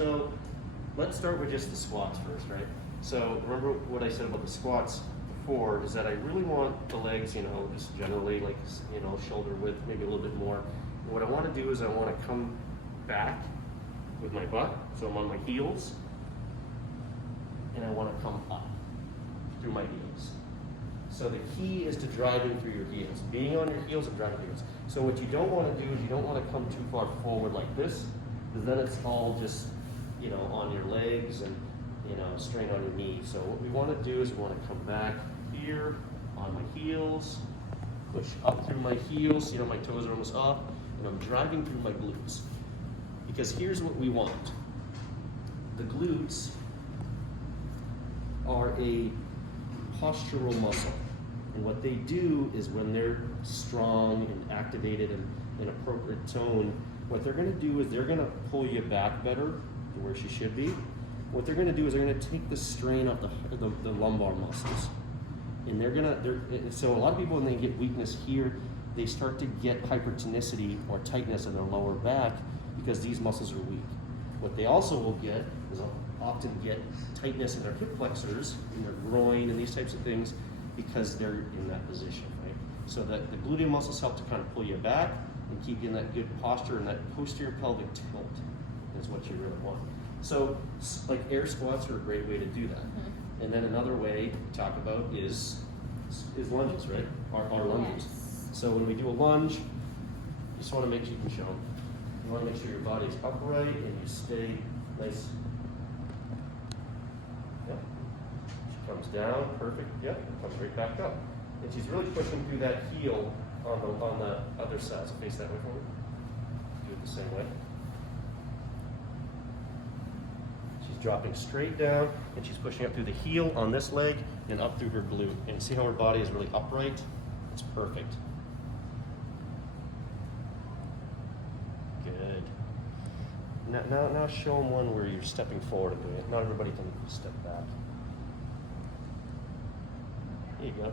So let's start with just the squats first, right? So remember what I said about the squats before is that I really want the legs, you know, just generally like, you know, shoulder width, maybe a little bit more. And what I want to do is I want to come back with my butt, so I'm on my heels, and I want to come up through my heels. So the key is to driving through your heels, being on your heels and driving through your heels. So what you don't want to do is you don't want to come too far forward like this, because then it's all just, you know, on your legs and, you know, strain on your knees. So what we want to do is we want to come back here on my heels, push up through my heels, you know, my toes are almost off, and I'm driving through my glutes. Because here's what we want. The glutes are a postural muscle. And what they do is when they're strong and activated and in appropriate tone, what they're going to do is they're going to pull you back better to where she should be. What they're going to do is they're going to take the strain off the lumbar muscles. And so a lot of people, when they get weakness here, they start to get hypertonicity or tightness in their lower back because these muscles are weak. What they also will get is often get tightness in their hip flexors, in their groin, and these types of things because they're in that position, right? So that the gluteal muscles help to kind of pull you back and keep you in that good posture, and that posterior pelvic tilt is what you really want. So like air squats are a great way to do that. Mm-hmm. And then another way to talk about is lunges, right? Our lunges. Yes. So when we do a lunge, you just want to make sure you can show them. You want to make sure your body's upright and you stay nice. Yep. She comes down, perfect. Yep, comes right back up. And she's really pushing through that heel on the other side. So face that way for me. Do it the same way. She's dropping straight down and she's pushing up through the heel on this leg and up through her glute. And see how her body is really upright? It's perfect. Good. Now show them one where you're stepping forward and doing it. Not everybody can step back. There you go.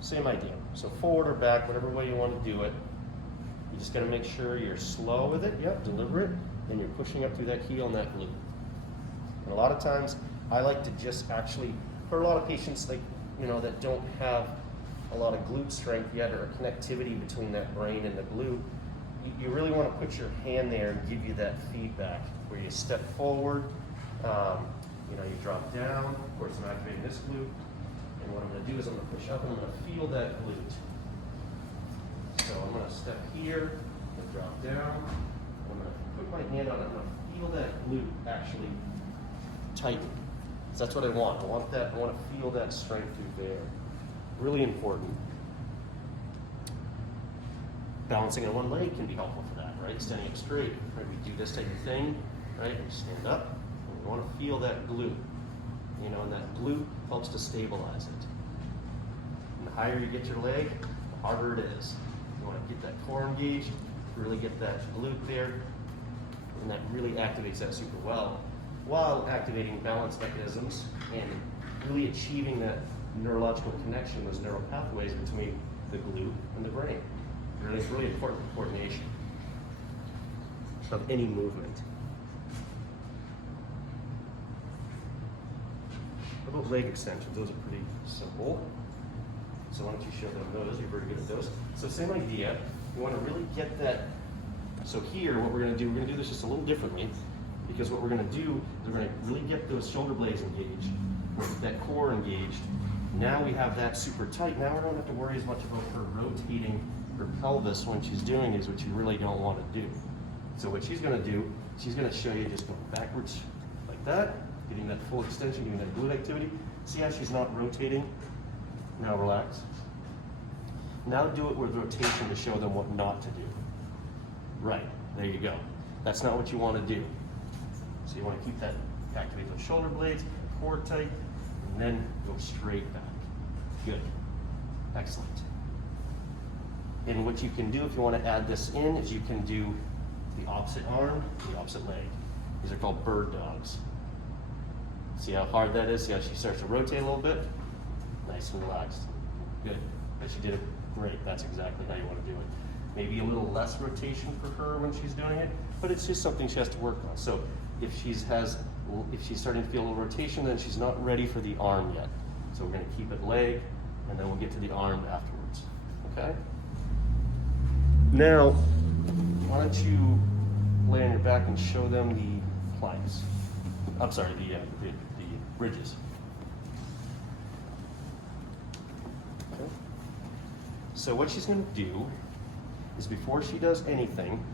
Same idea. So forward or back, whatever way you want to do it. You just got to make sure you're slow with it, yep, deliberate, and you're pushing up through that heel and that glute. And a lot of times, I like to just actually, for a lot of patients, like, you know, that don't have a lot of glute strength yet or connectivity between that brain and the glute, you really want to put your hand there and give you that feedback where you step forward, you know, you drop down. Of course, I'm activating this glute. And what I'm going to do is I'm going to push up and I'm going to feel that glute. So I'm going to step here and drop down. I'm going to put my hand on it. I'm going to feel that glute actually tighten. So that's what I want. I want to feel that strength through there. Really important. Balancing on one leg can be helpful for that, right? Standing up straight. Right? We do this type of thing, right? We stand up. And we want to feel that glute. You know, and that glute helps to stabilize it. And the higher you get your leg, the harder it is. You want to get that core engaged, really get that glute there, and that really activates that super well, while activating balance mechanisms and really achieving that neurological connection, those neural pathways between the glute and the brain. It's really important for coordination of any movement. How about leg extensions? Those are pretty simple. So why don't you show them those? You're very good at those. So same idea. You want to really get that. So here, what we're going to do, we're going to do this just a little differently, because what we're going to do is we're going to really get those shoulder blades engaged, that core engaged. Now we have that super tight. Now we don't have to worry as much about her rotating her pelvis when she's doing is what you really don't want to do. So what she's going to do, she's going to show you just going backwards like that, getting that full extension, getting that glute activity. See how she's not rotating? Now relax. Now do it with rotation to show them what not to do. Right, there you go. That's not what you want to do. So you want to keep that, activate those shoulder blades, core tight, and then go straight back. Good, excellent. And what you can do if you want to add this in is you can do the opposite arm, the opposite leg. These are called bird dogs. See how hard that is? See how she starts to rotate a little bit? Nice and relaxed. Good. But she did it great. That's exactly how you want to do it. Maybe a little less rotation for her when she's doing it, but it's just something she has to work on. So if she's starting to feel a little rotation, then she's not ready for the arm yet. So we're going to keep it leg, and then we'll get to the arm afterwards. Okay? Now, why don't you lay on your back and show them the planks? I'm sorry, the bridges. Okay. So what she's going to do is, before she does anything,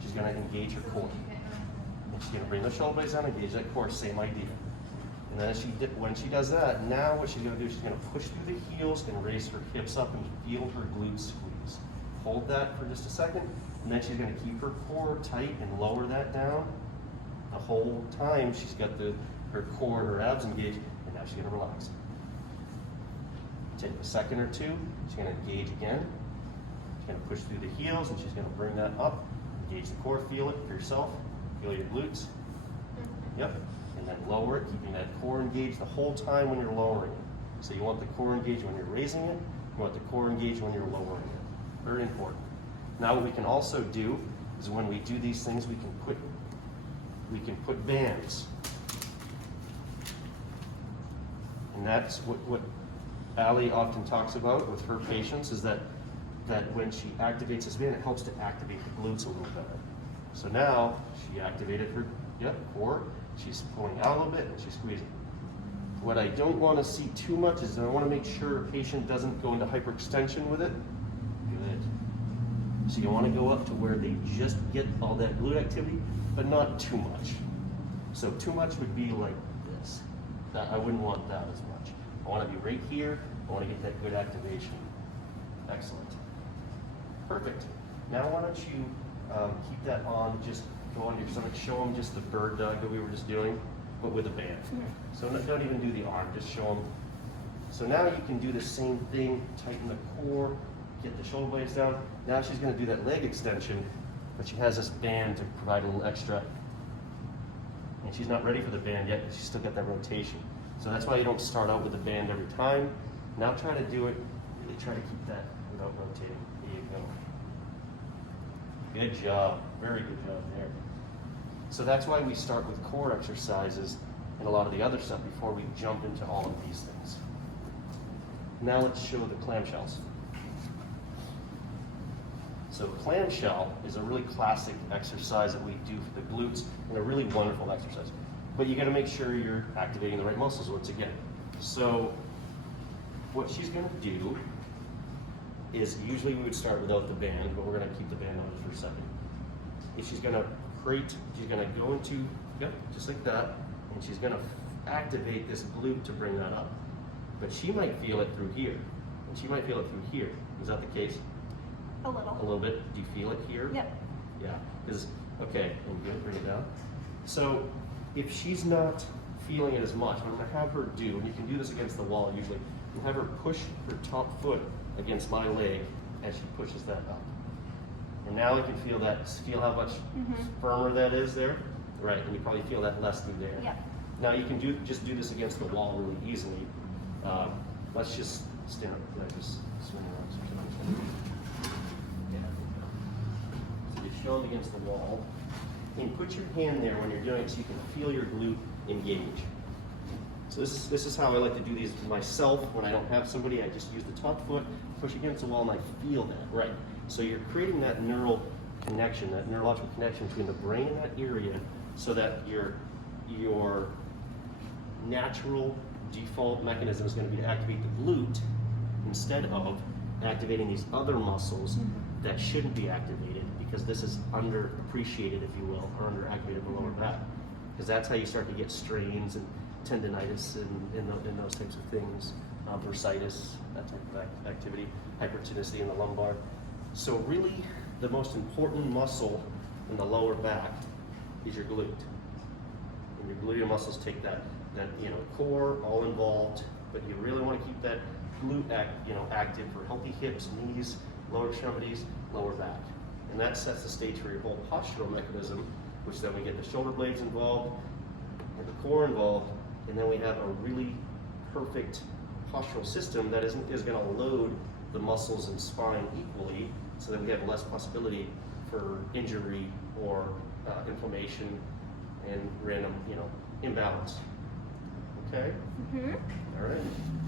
she's going to engage her core. And she's going to bring the shoulder blades down, engage that core, same idea. And then when she does that, now what she's going to do is she's going to push through the heels and raise her hips up and feel her glutes squeeze. Hold that for just a second, and then she's going to keep her core tight and lower that down. The whole time she's got her core and her abs engaged, and now she's going to relax. Take a second or two, she's going to engage again. She's going to push through the heels, and she's going to bring that up. Engage the core, feel it for yourself. Feel your glutes. Yep. And then lower it, keeping that core engaged the whole time when you're lowering it. So you want the core engaged when you're raising it. You want the core engaged when you're lowering it. Very important. Now what we can also do is, when we do these things, we can put bands. And that's what Allie often talks about with her patients, is that when she activates this band, it helps to activate the glutes a little better. So now she activated her core. She's pulling out a little bit and she's squeezing. What I don't want to see too much is, I want to make sure a patient doesn't go into hyperextension with it. Good. So you want to go up to where they just get all that glute activity, but not too much. So too much would be like this. I wouldn't want that as much. I want to be right here. I want to get that good activation. Excellent. Perfect. Now why don't you keep that on, just go on your stomach, show them just the bird dog that we were just doing, but with a band. So don't even do the arm, just show them. So now you can do the same thing, tighten the core, get the shoulder blades down. Now she's going to do that leg extension, but she has this band to provide a little extra. And she's not ready for the band yet, but she's still got that rotation. So that's why you don't start out with the band every time. Now try to do it, really try to keep that without rotating. There you go. Good job, very good job there. So that's why we start with core exercises and a lot of the other stuff before we jump into all of these things. Now let's show the clam shells. So clam shell is a really classic exercise that we do for the glutes, and a really wonderful exercise. But you got to make sure you're activating the right muscles once again. So what she's going to do is, usually we would start without the band, but we're going to keep the band on for a second. If she's going to she's going to go into, just like that, and she's going to activate this glute to bring that up. But she might feel it through here, and she might feel it through here. Is that the case? A little. A little bit. Do you feel it here? Yep. Yeah. Okay, and good, bring it down. So if she's not feeling it as much, what I'm going to have her do, and you can do this against the wall usually, you'll have her push her top foot against my leg as she pushes that up. And now you can feel that. Feel how much firmer that is there? Right, and you probably feel that less through there. Yeah. Now you can just do this against the wall really easily. Let's just stand up. Just swing around. Yeah. So you show them against the wall. And put your hand there when you're doing it so you can feel your glute engage. So this is how I like to do these myself. When I don't have somebody, I just use the top foot, push against the wall, and I feel that. Right. So you're creating that neural connection, that neurological connection between the brain and that area, so that your natural default mechanism is going to be to activate the glute instead of activating these other muscles that shouldn't be activated, because this is underappreciated, if you will, or underactivated in the lower back. Because that's how you start to get strains and tendinitis and those types of things, bursitis, that type of activity, hypertonicity in the lumbar. So really, the most important muscle in the lower back is your glute. And your gluteal muscles take that core, all involved, but you really want to keep that glute active for healthy hips, knees, lower extremities, lower back. And that sets the stage for your whole postural mechanism, which then we get the shoulder blades involved and the core involved, and then we have a really perfect postural system that is going to load the muscles and spine equally, so that we have less possibility for injury or inflammation and random, imbalance. Okay? Mm-hmm. All right.